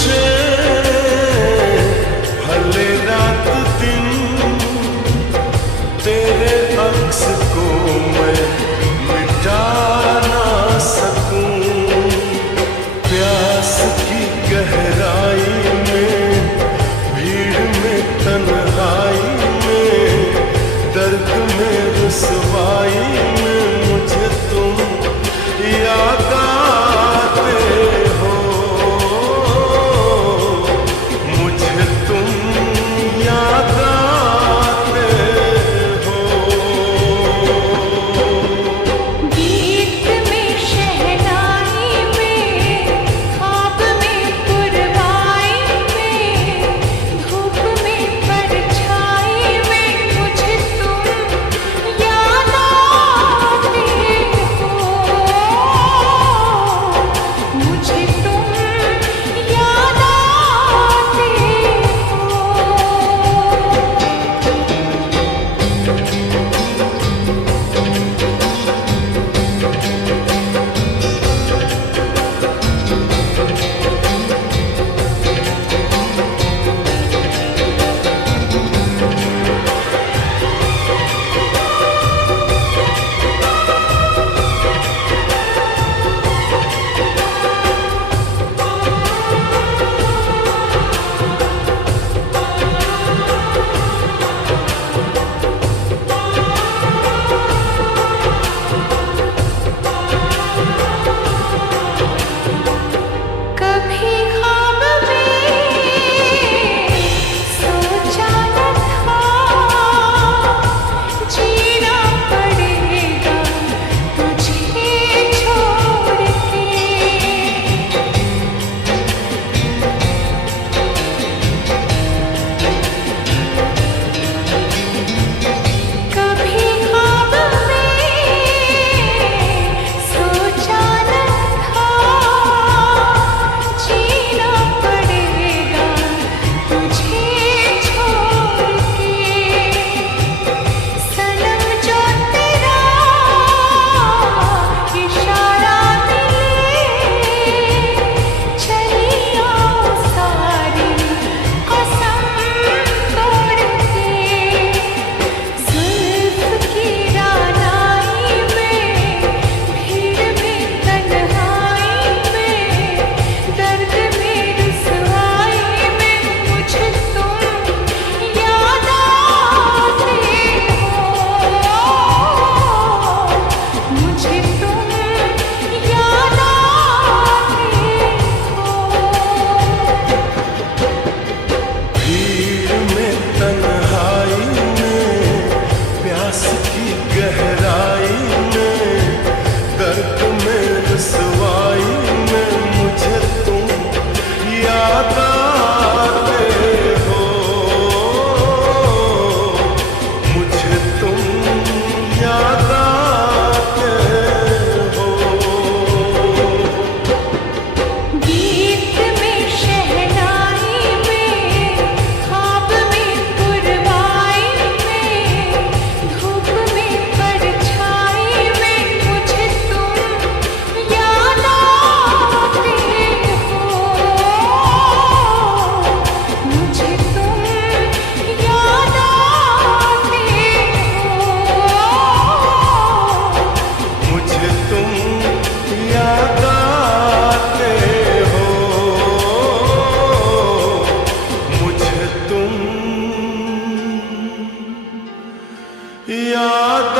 से भले रात दिन तेरे अक्स को मैं मिटा ना सकूं। प्यास की गहराई में, भीड़ में, तन्हाई में, दर्द में, रुसवाई में मुझे तुम याद आते हो। मुझे तुम याद आते हो। गीत में, शहनाई में, ख्वाब में, पुरवाई में, धूप में, परछाई में मुझे तुम याद आते हो। मुझे तुम याद आते कभी ख्वाब में सोचा न था जीना पड़ेगा तुझे छोड़ के। कभी ख्वाब में सोचा न था जीना पड़ेगा तुझे छोड़ के। सनम जो तेरा इशारा मिले, चली आओ सारी कसम तोड़ के। जुल्फ की रानाई में, भीड़ में, तन्हाई में, दर्द में, रुसवाई में मुझे तुम याद आते हो। मुझे तुम याद आते हो। भीड़ में, तन्हाई में, प्यास की गहराई में, दर्द में, रुसवाई में मुझे तुम याद आते हो। मुझे तुम याद आते हो। गीत में, शहनाई में, ख्वाब में, पुरवाई में, धूप में, परछाई में मुझे तुम याद आते हो। मुझे तुम याद आते हो। मुझे तुम याद आते हो। मुझे तुम याद